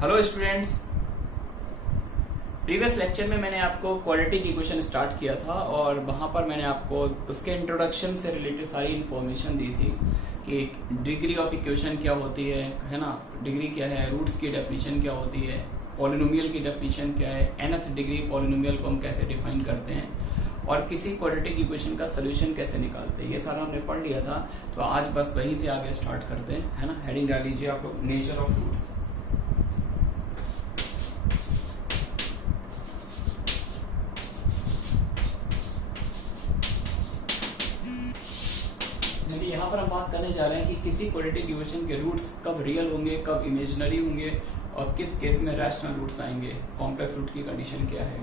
Hello students, previous lecture में मैंने आपको क्वाड्रेटिक इक्वेशन स्टार्ट किया था और वहां पर मैंने आपको उसके इंट्रोडक्शन से रिलेटेड सारी इन्फॉर्मेशन दी थी कि डिग्री ऑफ इक्वेशन क्या होती है ना, डिग्री क्या है, रूट्स की डेफिनेशन क्या होती है, पॉलिनोमियल की डेफिनेशन क्या है, nth डिग्री पॉलिनोमियल को हम कैसे डिफाइन करते हैं और किसी क्वाड्रेटिक इक्वेशन का सोल्यूशन कैसे निकालते हैं, ये सारा हमने पढ़ लिया था। तो आज बस वहीं से आगे स्टार्ट करते हैं, है ना। हेडिंग डाल लीजिए आप लोग, नेचर ऑफ रूट्स। यहाँ पर हम बात करने जा रहे हैं कि किसी क्वाड्रेटिक इक्वेशन के रूट्स कब रियल होंगे, कब इमेजिनरी होंगे और किस केस में रैशनल रूट्स आएंगे, कॉम्प्लेक्स रूट की कंडीशन क्या है।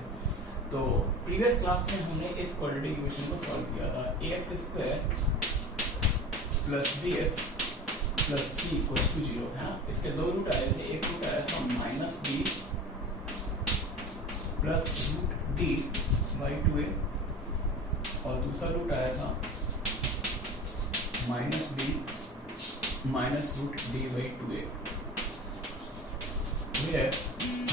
तो प्रीवियस क्लास में हमने इस क्वाड्रेटिक इक्वेशन को सॉल्व किया था। ax square plus bx plus c equals to 0 है ना। इसके दो रूट आए थे, एक रूट आया था minus b plus root d by 2a और दूसरा रूट आया था minus B minus root D by 2a।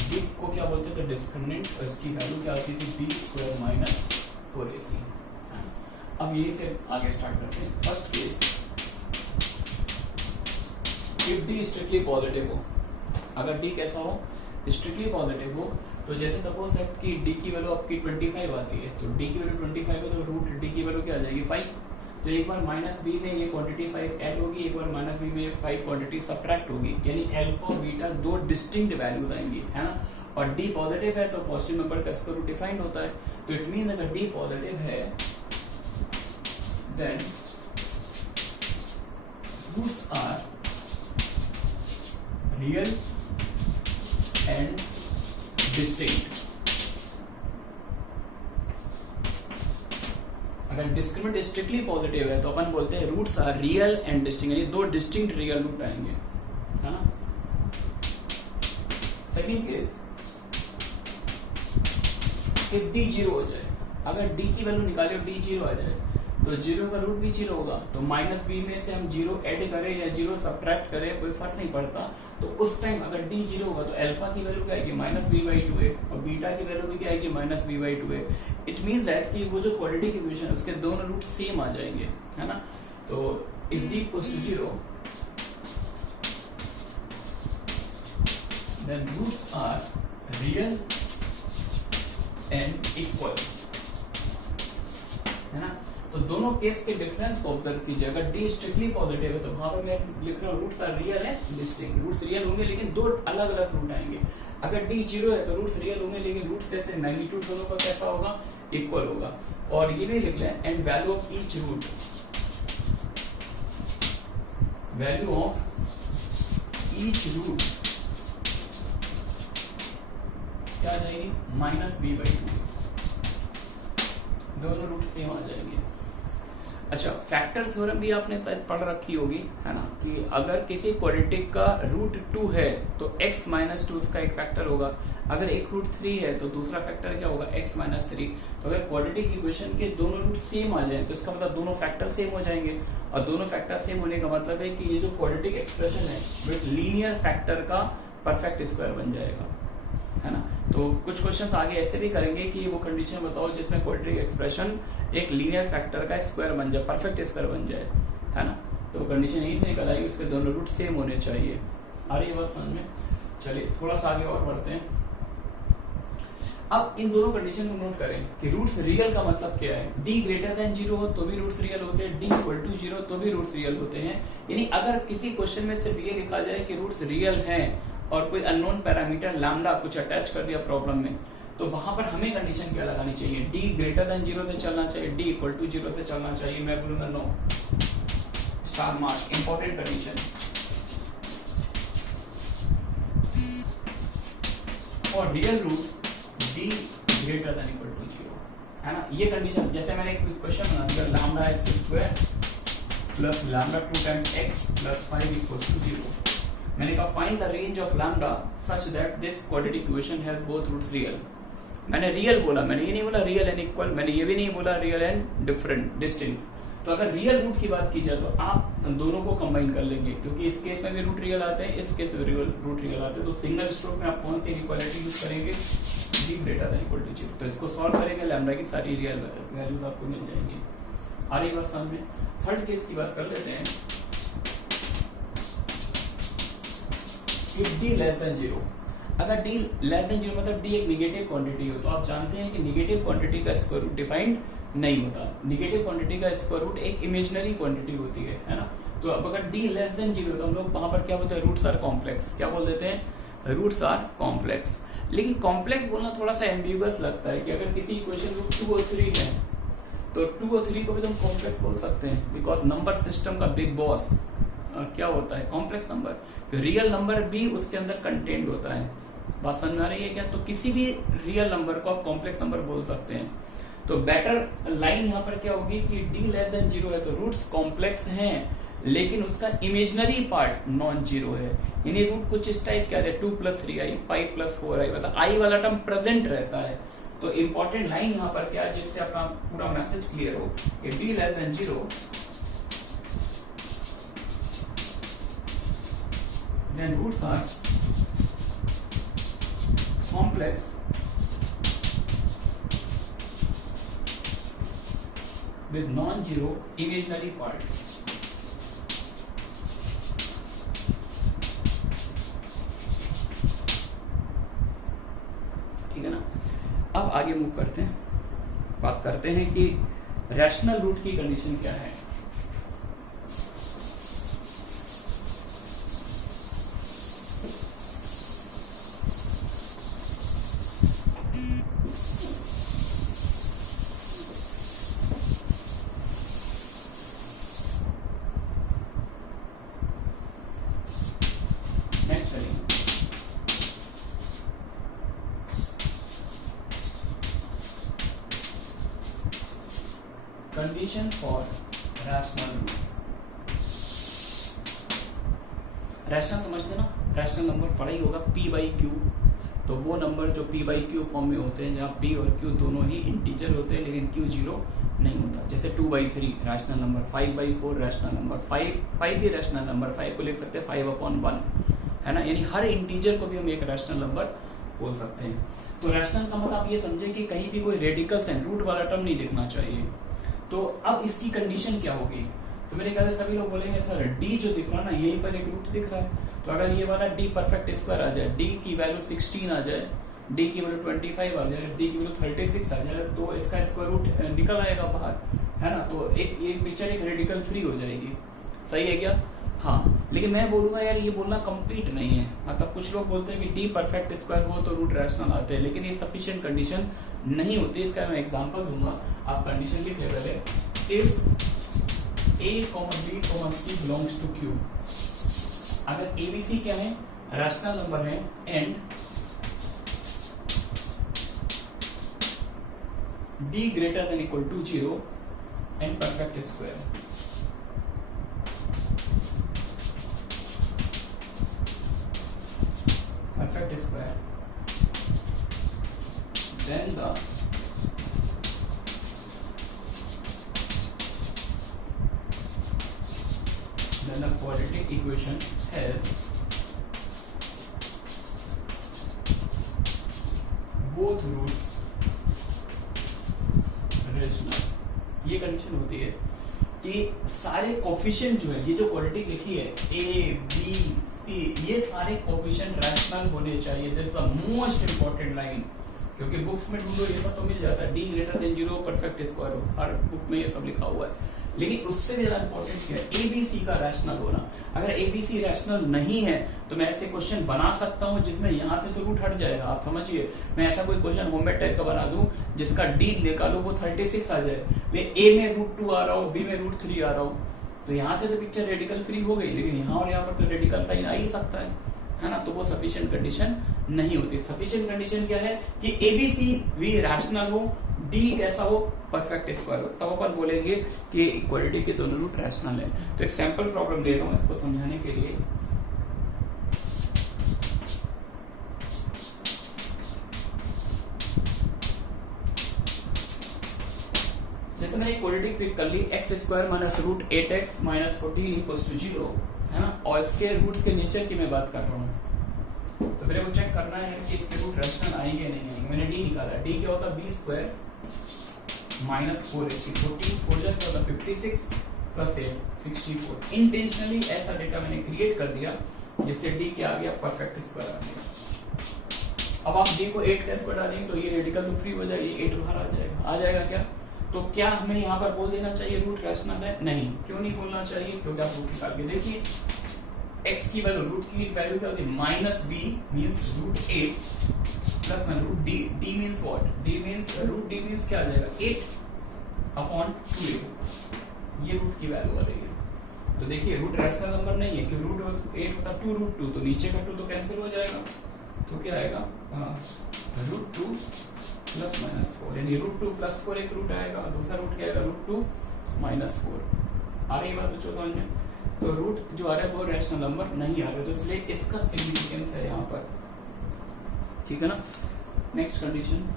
D को क्या बोलते थे, डिस्क्रिमिनेंट, और इसकी वैल्यू क्या आती थी, बी स्क्वायर माइनस 4ac। अब यही से आगे स्टार्ट करते हैं। First case, if D strictly positive हो, अगर डी कैसा हो, स्ट्रिक्टली पॉजिटिव हो, तो जैसे सपोज दैट कि डी की वैल्यू आपकी 25 आती है, तो डी की वैल्यू 25 है तो रूट डी की वैल्यू क्या आ जाएगी, 5। तो एक बार माइनस बी में ये क्वांटिटी 5 ऐड होगी, एक बार माइनस बी में ये 5 क्वांटिटी सब्ट्रैक्ट होगी, यानी अल्फा और बीटा दो डिस्टिंक्ट वैल्यूज आएंगी, है ना। और डी पॉजिटिव है तो पॉजिटिव नंबर का स्क्वायर रूट डिफाइंड होता है। तो इट मींस अगर डी पॉजिटिव है then roots are real and distinct. अगर डिस्क्रिमिनेंट स्ट्रिक्टली पॉजिटिव है तो अपन बोलते हैं roots are real and distinct, यानी दो डिस्टिंक्ट रियल रूट आएंगे, है ना। सेकंड केस, कि डी 0 हो जाए, अगर डी की वैल्यू निकाले और डी 0 आ जाए तो 0 का रूट भी 0 होगा, तो माइनस बी में से हम 0 ऐड करें या 0 सब्ट्रैक्ट करें कोई फर्क नहीं पड़ता। तो उस टाइम अगर डी 0 होगा तो अल्फा की वैल्यू क्या आएगी, माइनस बी बाई 2a, और बीटा की वैल्यू भी क्या आएगी, minus B by 2a। It means that कि वो जो क्वाड्रेटिक इक्वेशन है उसके दोनों रूट सेम आ जाएंगे, है ना। तो if D equals to 0 then roots are real and equal, है ना। तो दोनों केस के डिफरेंस को ऑब्जर्व कीजिए। अगर डी स्ट्रिक्टली पॉजिटिव है तो वहां पर मैं लिख रहा हूँ रूट्स आर रियल है डिस्टिंक्ट, रूट्स रियल होंगे लेकिन दो अलग अलग रूट आएंगे। अगर डी 0 है तो रूट्स रियल होंगे लेकिन रूट्स कैसे, मैग्नीट्यूड दोनों का कैसा होगा, इक्वल होगा। और ये भी लिख लें, and value of each root, value of each root क्या आ जाएगी, माइनस बी बाई 2, दोनों रूट सेम आ जाएंगे। अच्छा, फैक्टर थ्योरम भी आपने शायद पढ़ रखी होगी, है ना, कि अगर किसी क्वाड्रेटिक का रूट 2 है तो x माइनस 2 उसका एक फैक्टर होगा, अगर एक रूट 3 है तो दूसरा फैक्टर क्या होगा, x माइनस 3। तो अगर क्वाड्रेटिक इक्वेशन के दोनों रूट सेम आ जाए तो इसका मतलब दोनों फैक्टर सेम हो जाएंगे, और दोनों फैक्टर सेम होने का मतलब है कि ये जो क्वाड्रेटिक एक्सप्रेशन है वो एक लीनियर फैक्टर का परफेक्ट स्क्वायर बन जाएगा, है ना। तो कुछ क्वेश्चंस आगे ऐसे भी करेंगे कि वो कंडीशन बताओ जिसमें क्वाड्रेटिक एक्सप्रेशन एक लीनियर फैक्टर का स्क्वायर बन जाए, परफेक्ट स्क्वायर बन जाए, है ना। तो कंडीशन यही से निकल आएगी, उसके दोनों रूट सेम होने चाहिए। आ रही है बात समझ में। चलिए थोड़ा सा आगे और बढ़ते हैं। अब इन दोनों कंडीशन को नोट करें कि रूट्स रियल का मतलब क्या है। डी ग्रेटर देन 0 हो तो भी रूट्स रियल होते हैं, डी इक्वल टू 0 तो भी रूट्स रियल होते हैं। यानी अगर किसी क्वेश्चन में सिर्फ ये लिखा जाए कि रूट्स रियल हैं और कोई अननोन पैरामीटर लैम्डा कुछ अटैच कर दिया प्रॉब्लम में, तो वहां पर हमें कंडीशन क्या लगानी चाहिए, डी ग्रेटर देन 0 से चलना चाहिए, डी इक्वल टू 0 से चलना चाहिए। मैं बोलूंगा no, star mark, important condition. और real roots D greater than equal to 0, है ना। ये कंडीशन, जैसे मैंने एक क्वेश्चन बना दिया, lambda x square plus lambda 2 times x plus 5 equal to 0। मैंने कहा find the range of lambda such that this quadratic equation has both roots real. मैंने रियल बोला, मैंने ये नहीं बोला रियल एंड इक्वल, मैंने ये भी नहीं बोला रियल एंड डिफरेंट डिस्टिंक्ट। तो अगर रियल रूट की बात की जाए तो आप दोनों को कंबाइन कर लेंगे, क्योंकि इस केस में भी रूट रियल आते हैं, इस केस में भी रूट रियल आते हैं। तो सिंगल स्ट्रोक में आप कौन सी इनइक्वालिटी यूज करेंगे? D greater than equal to 0। तो इसको सॉल्व करेंगे, लैम्डा की सारी रियल वैल्यूज आपको मिल जाएंगी। आ रही बात समझ में? थर्ड केस की बात कर लेते हैं। इफ डी लेस देन 0, अगर डी लेस देन 0 मतलब डी एक निगेटिव क्वांटिटी हो, तो आप जानते हैं कि निगेटिव क्वांटिटी का स्क्वायर रूट डिफाइंड नहीं होता। निगेटिव क्वांटिटी का स्क्वायर रूट एक इमेजिनरी क्वांटिटी होती है ना। तो अब अगर डी लेस देन 0 तो हम लोग वहां पर क्या बोलते हैं? Roots are complex. क्या बोल देते हैं? Roots are complex. लेकिन कॉम्प्लेक्स बोलना थोड़ा सा एम्बिगुअस लगता है कि अगर किसी इक्वेशन रूट 2 और 3 है तो 2 और 3 को भी तो हम कॉम्प्लेक्स बोल सकते हैं, बिकॉज नंबर सिस्टम का बिग बॉस क्या होता है? Complex number. रियल नंबर भी उसके अंदर कंटेंट होता है। बात समझ में आ रही है क्या? तो किसी भी रियल नंबर को आप कॉम्प्लेक्स नंबर बोल सकते हैं। तो बेटर लाइन यहाँ पर क्या होगी कि डी लेस देन 0 है तो रूट्स कॉम्प्लेक्स हैं, लेकिन उसका इमेजिनरी पार्ट नॉन जीरो है। यानी रूट कुछ इस टाइप क्या है? 2 + 3i 5 + 4i, मतलब आई वाला टर्म प्रेजेंट रहता है। तो इंपॉर्टेंट लाइन यहाँ पर क्या है जिससे अपना पूरा मैसेज क्लियर हो कि D less than 0 then roots are complex with non-zero imaginary part. ठीक है ना? अब आगे मूव करते हैं, बात करते हैं कि रैशनल रूट की कंडीशन क्या है। Condition for rational roots. Rational समझते ना? रैशनल नंबर पढ़ा ही होगा p/q। तो वो नंबर जो p/q फॉर्म में होते हैं, जहाँ p और q दोनों ही इंटीजर होते हैं लेकिन q 0 नहीं होता। जैसे 2/3 रैशनल नंबर, 5/4 रैशनल नंबर, 5 भी रैशनल नंबर, 5 को लिख सकते हैं 5/1 है ना। यानी हर इंटीजर को भी हम एक रैशनल नंबर बोल सकते हैं। तो रैशनल का मतलब आप ये समझे कि कहीं भी कोई रेडिकल्स है, रूट वाला टर्म नहीं दिखना चाहिए। तो अब इसकी कंडीशन क्या होगी? तो मेरे ख्याल से सभी लोग बोलेंगे सर डी जो दिख रहा है ना, यहीं पर एक रूट दिख रहा है। तो अगर ये वाला डी परफेक्ट स्क्वायर आ जाए, डी की वैल्यू 16 आ जाए, डी की वैल्यू 25 आ जाए, डी की वैल्यू 36 आ जाए, तो इसका स्क्वायर रूट निकल आएगा बाहर, है ना। तो एक पिक्चर एक रेडिकल फ्री हो जाएगी। सही है क्या? हाँ। लेकिन मैं बोलूंगा यार ये बोलना कंप्लीट नहीं है। मतलब कुछ लोग बोलते हैं कि डी परफेक्ट स्क्वायर हो तो रूट रैशनल आते हैं, लेकिन ये सफिशिएंट कंडीशन नहीं होती। इसका मैं एग्जांपल दूंगा, आप कंडीशन लिख ले पहले। If a, b, c belongs to q, अगर a b c क्या है? रैशनल नंबर है and d greater than equal to 0 and perfect square. Perfect square, then the quadratic equation has both roots rational। ये condition होती है कि सारे coefficient जो है, ये जो क्वाड्रेटिक लिखी है a, b, c, ये सारे कोफिशिएंट रैशनल होने चाहिए। This is the most important line, क्योंकि बुक्स में ढूंढो ये सब तो मिल जाता है, d greater then 0 perfect square हो, हर बुक में ये सब लिखा हुआ है। लेकिन उससे भी ज्यादा इंपॉर्टेंट क्या है? a b c का रैशनल होना। अगर a b c रैशनल नहीं है तो मैं ऐसे क्वेश्चन बना सकता हूं जिसमें यहां से तो रूट हट जाएगा। आप समझिए, मैं ऐसा कोई क्वेश्चन होममेड टाइप का बना दूं जिसका d निकालो वो 36 आ जाए, मैं a में रूट 2 आ रहा हूं, b में रूट 3 आ रहा हूं, तो यहां से तो पिक्चर रेडिकल फ्री हो गई, लेकिन यहाँ और यहाँ पर तो रेडिकल साइन आ ही सकता है ना। तो वो सफिशिएंट कंडीशन नहीं होती। सफिशिएंट कंडीशन क्या है कि एबीसी भी रैशनल हो, डी कैसा हो? परफेक्ट स्क्वायर हो, तब अपन बोलेंगे कि इक्वालिटी के दोनों रूट रैशनल है। तो एक सैंपल प्रॉब्लम दे रहा हूं इसको समझाने के लिए। जैसे मैंने क्वाड्रेटिक पिक कर ली x square minus root 8x minus 14 equals to 0 है ना, और इसके रूट्स के नीचे की मैं बात कर रहा हूँ। तो मेरे को चेक करना है कि इसके रूट रैशनल आएंगे नहीं आएंगे। मैंने डी निकाला, डी क्या होता है बी स्क्वायर माइनस 4ac 14 4 क्या होता है 56 प्लस 8 64। इंटेंशनली ऐसा डेटा मैंने क्रिएट कर दिया जिससे डी क्या आ गया परफेक्ट स्क्वायर आ गया। अब आप डी को 8 कैसे पर डालेंगे तो ये रेडिकल तो फ्री हो जाएगी, 8 बाहर आ जाएगा क्या। तो क्या हमें यहाँ पर बोल देना चाहिए रूट रैशनल है? नहीं। क्यों नहीं बोलना चाहिए? क्योंकि आप रूट निकाल के देखिए x की वैल्यू, रूट की वैल्यू क्या होती है minus B means root 8 plus में root D, D means what, D means root D means क्या आ जाएगा 8 अपॉन 2a, ये रूट की वैल्यू आ रही है। तो देखिए रूट रैशनल नंबर नहीं है कि रूट 8 होता 2 रूट 2, तो नीचे का 2 तो कैंसिल हो जाएगा, तो क्या आएगा रूट 2 प्लस माइनस 4, यानी रूट 2 प्लस 4 एक रूट आएगा, दूसरा रूट क्या आएगा रूट 2 माइनस 4। आ रही बात बच्चों समझ में? तो रूट जो आ रहा है वो रैशनल नंबर नहीं आ रहा, तो इसलिए इसका सिग्निफिकेंस है यहाँ पर, ठीक है ना। नेक्स्ट कंडीशन,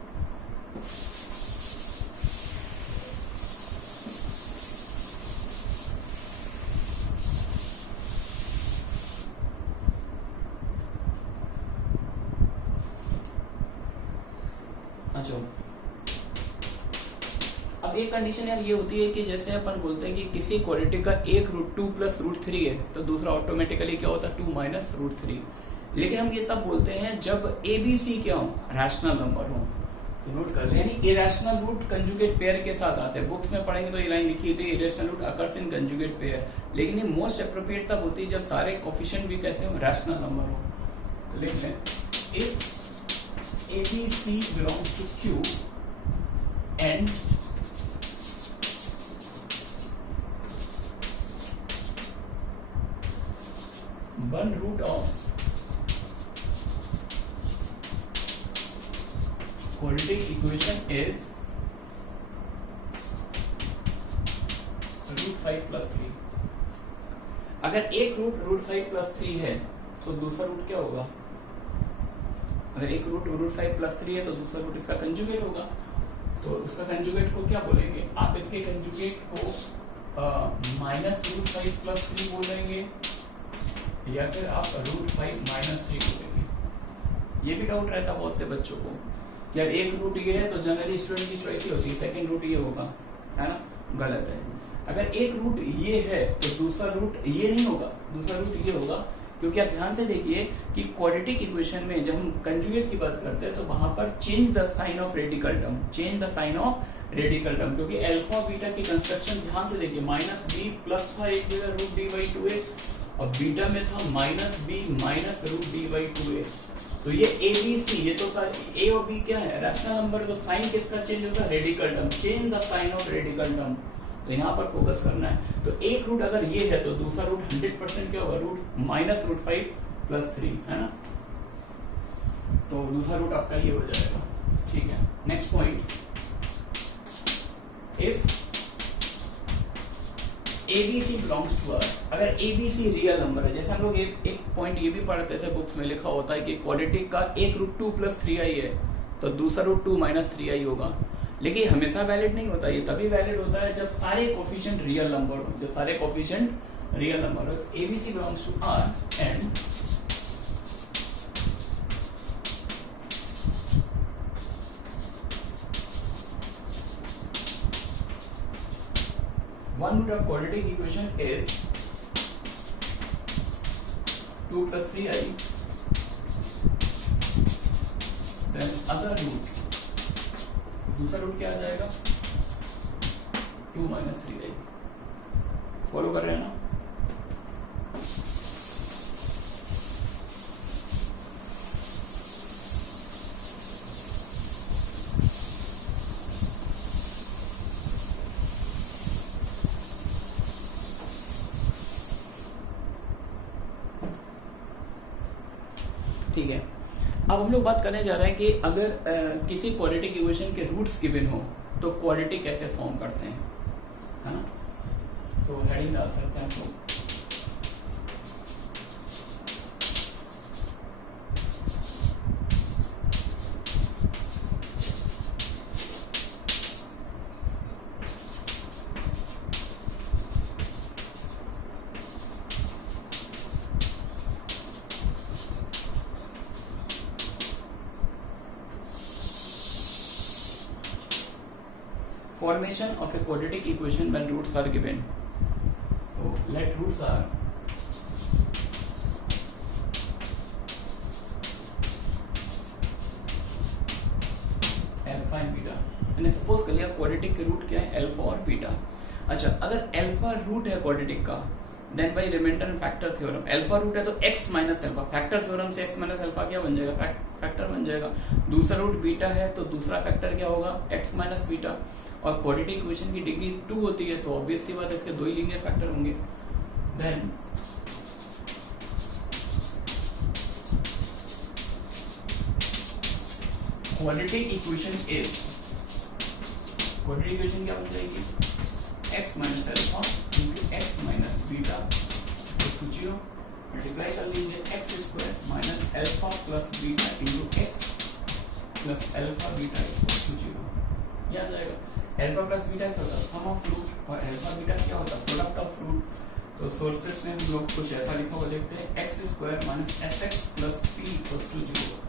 अच्छा अब एक कंडीशन यार ये होती है कि जैसे अपन बोलते हैं कि किसी क्वाड्रेटिक का एक रूट 2 प्लस रूट 3 है तो दूसरा ऑटोमेटिकली क्या होता है 2 माइनस रूट 3। लेकिन हम ये तब बोलते हैं जब एबीसी क्या हो रैशनल नंबर हो। तो नोट कर ले, यानी इरेशनल रूट कंजुगेट पेयर के साथ आते हैं। बुक्स में पढ़ेंगे तो ये लाइन लिखी होती है irrational root occurs in conjugate pair, लेकिन ये मोस्ट अप्रोप्रिएट तब होती है जब सारे कोफिशिएंट भी कैसे हो रैशनल नंबर हो। तो लिख लें if ABC belongs to Q and one root of quadratic equation is root 5 plus 3। अगर एक रूट 5 plus 3 है तो दूसरा रूट क्या होगा? अगर एक रूट 5 प्लस 3 है तो दूसरा रूट इसका कंजुगेट होगा। तो उसका कंजुगेट को क्या बोलेंगे? आप इसके कंजुगेट को माइनस रूट 5 प्लस 3 बोलेंगे या फिर आप रूट 5 माइनस 3 बोलेंगे। ये भी डाउट रहता बहुत से बच्चों को कि यार एक रूट ये है तो जनरली स्टूडेंट की चॉइस ही होती है सेकंड रूट ये होगा, है ना। गलत है। अगर एक रूट ये है तो दूसरा रूट ये नहीं होगा, दूसरा रूट ये होगा। क्योंकि आप ध्यान से देखिए कि क्वाड्रेटिक इक्वेशन में जब हम कंजुगेट की बात करते हैं तो वहां पर change the sign of radical term, change the sign of radical term, क्योंकि अल्फा बीटा की कंस्ट्रक्शन ध्यान से देखिए माइनस बी प्लस था एक जगह रूट डी बाई 2a और बीटा में था minus B minus root D by 2a। तो ये ए बी सी, ये तो ए और बी क्या है रैशनल नंबर, तो साइन किसका चेंज होता है radical term, change the sign of radical term. तो यहाँ पर फोकस करना है। तो एक रूट अगर ये है तो दूसरा रूट 100% क्या होगा रूट माइनस रूट 5 प्लस 3, है ना। तो दूसरा रूट आपका ये हो जाएगा, ठीक है। Next point, if ABC belongs to R, अगर ABC रियल नंबर है, जैसे हम लोग एक पॉइंट ये भी पढ़ते थे बुक्स में लिखा होता है कि क्वाड्रेटिक का एक रूट 2 प्लस 3i है तो दूसरा रूट 2 माइनस 3i होगा। लेकिन हमेशा वैलिड नहीं होता, ये तभी वैलिड होता है जब सारे कोफिशिएंट रियल नंबर हो, जब सारे कोफिशिएंट रियल नंबर हो। ABC belongs to R and one root of quadratic equation is 2 plus 3i, then other root, दूसरा रूट क्या आ जाएगा 2 माइनस 3i। फॉलो कर रहे हैं ना। ठीक है, अब हम लोग बात करने जा रहे हैं कि अगर किसी क्वाड्रेटिक इक्वेशन के रूट्स गिवन हो तो क्वाड्रेटिक कैसे फॉर्म करते हैं, है ना। तो हेडिंग डाल सकते हैं हम लोग formation of a quadratic equation when roots are given. So let roots are alpha and beta. मैंने सपोज कर लिया क्वाड्रेटिक के रूट क्या है, अल्फा और बीटा। अच्छा, अगर अल्फा रूट है क्वाड्रेटिक का, then by remainder factor theorem, alpha root है तो x minus alpha, factor theorem से x माइनस अल्फा क्या बन जाएगा, फैक्टर बन जाएगा। दूसरा रूट बीटा है तो दूसरा फैक्टर क्या होगा, x माइनस बीटा। और क्वाड्रेटिक इक्वेशन की डिग्री 2 होती है तो ऑब्वियस सी बात है इसके दो ही लीनियर फैक्टर होंगे। Then quadratic equation is, quadratic equation क्या बन जाएगी, x minus alpha into x minus beta to 0, multiply कर लीजिए x square minus alpha plus beta into x plus alpha beta to 0। याद आएगा, अल्फा प्लस बीटा क्या होता है, सम ऑफ रूट, और अल्फा बीटा क्या होता है, प्रोडक्ट ऑफ रूट। तो सोर्सेस में हम लोग कुछ ऐसा लिखा हुआ देखते हैं, x square minus S x plus P to 0,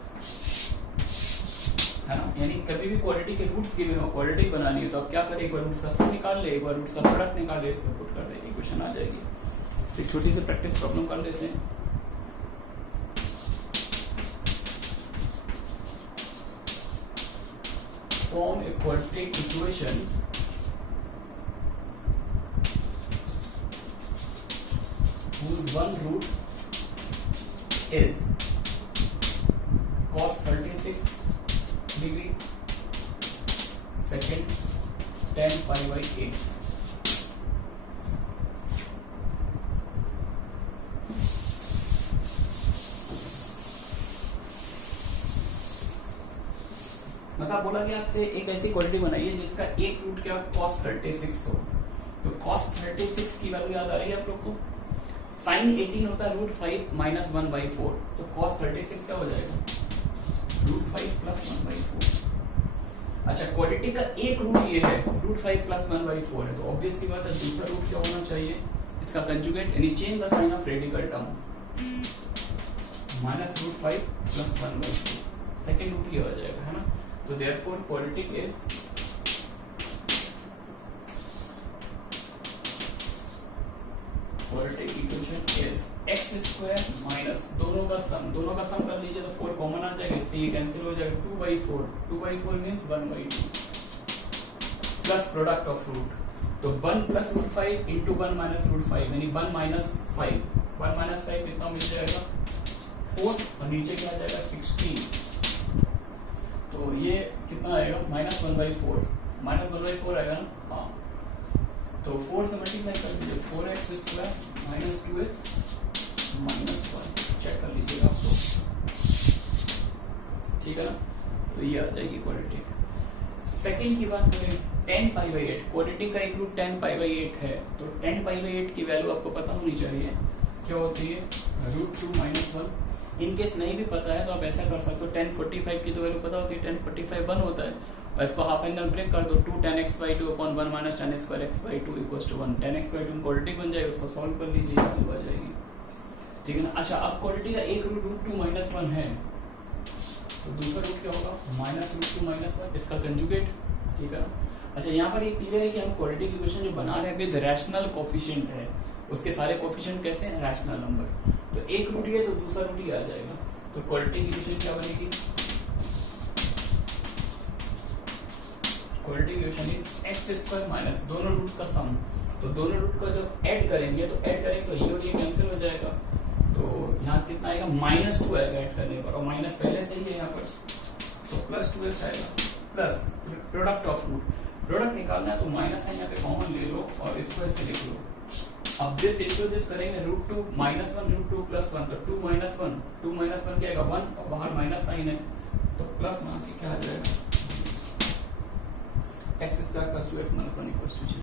है ना। यानी कभी भी क्वाड्रेटिक के रूट्स गिवन हो, क्वाड्रेटिक बनानी है तो आप क्या करें, एक बार रूट्स का सम निकाल ले, एक बार रूट्स का प्रोडक्ट निकाल ले, इसको पुट कर दे, इक्वेशन आ जाएगी। एक छोटी सी प्रैक्टिस प्रॉब्लम कर लेते हैं। Form a quadratic equation whose one root is cos 36 degree, second tan pi by 8। मतलब बोला गया आपसे एक ऐसी क्वाड्रेटिक बनाइए जिसका एक रूट क्या cos 36 हो। तो cos 36 की वैल्यू याद आ रही है आप लोग को, साइन 18 होता है रूट 5 माइनस 1/4, तो cos 36 क्या हो जाएगा, रूट 5 प्लस 1/4। अच्छा, क्वाड्रेटिक का एक रूट ये है, रूट 5 प्लस 1/4 है, तो ऑब्वियस सी बात है दूसरा रूट क्या होना चाहिए, इसका कंजुगेट, यानी change the sign of radical term, minus root 5 plus 1/4, second root ये हो जाएगा, है ना। तो therefore quadratic is quadratic equation is x square minus दोनों का सम कर लीजिए तो 4 कॉमन आ जाएगा, सी कैंसिल हो जाएगा, 2/4 means 1/2 plus product of root, तो 1 plus root 5 into 1 minus root 5 यानी 1 माइनस 5 कितना मिल जाएगा 4, और नीचे क्या आ जाएगा 16, तो ये कितना आएगा माइनस 1/4 आएगा ना, हाँ। तो 4 से मल्टीप्लाई कर दीजिए, 4x square minus 2x minus 1, check कर लीजिएगा आप लोग, ठीक है ना। तो ये आ जाएगी क्वाड्रेटिक। सेकंड की बात करें, 10 पाई बाई 8, क्वाड्रेटिक का एक रूट 10 पाई बाई 8 है, तो 10 पाई बाई 8 की वैल्यू आपको पता होनी चाहिए, क्या होती है, √2 माइनस 1। इनकेस नहीं भी पता है तो आप ऐसा कर सकते हो, 1045 की तो वैल्यू पता होती है, 1045 1 होता है, और इसको हाफ एंगल ब्रेक कर दो, 2 tan x/2 upon 1 minus tan square x/2 equals to 1, tan x/2 quadratic बन जाएगा, उसको सॉल्व कर लीजिए, वैल्यू आ जाएगी, ठीक है ना। अच्छा, अब क्वाड्रेटिक का एक रूट √2 माइनस 1 है, तो दूसरा रूट क्या होगा, माइनस √2 माइनस 1, इसका कंजुगेट, ठीक है ना। अच्छा, यहाँ पर ये क्लियर है कि हम क्वाड्रेटिक इक्वेशन जो बना रहे हैं विद रैशनल कोफिशिएंट है, उसके सारे कोफिशिएंट कैसे हैं, रैशनल नंबर, तो एक रूट है तो दूसरा रूट ही आ जाएगा, तो क्वाड्रेटिक इक्वेशन क्या बनेगी, quadratic equation is x square minus दोनों रूट्स का सम, तो दोनों रूट का जब ऐड करेंगे तो ये और ये कैंसिल हो जाएगा, तो यहाँ कितना आएगा -2 आएगा ऐड करने पर, और माइनस पहले से ही है यहाँ पर, तो प्लस 2x आएगा, plus product of root, product निकालना है तो माइनस साइन यहाँ पे कॉमन ले लो और इसको ऐसे लिख लो। अब दिस इक्वल दिस करेंगे, √2 माइनस 1 √2 प्लस 1, तो 2 माइनस 1 क्या आएगा 1, और बाहर माइनस साइन है तो प्लस मान के क्या आ जाएगा, x² + 2x - 1 = 0।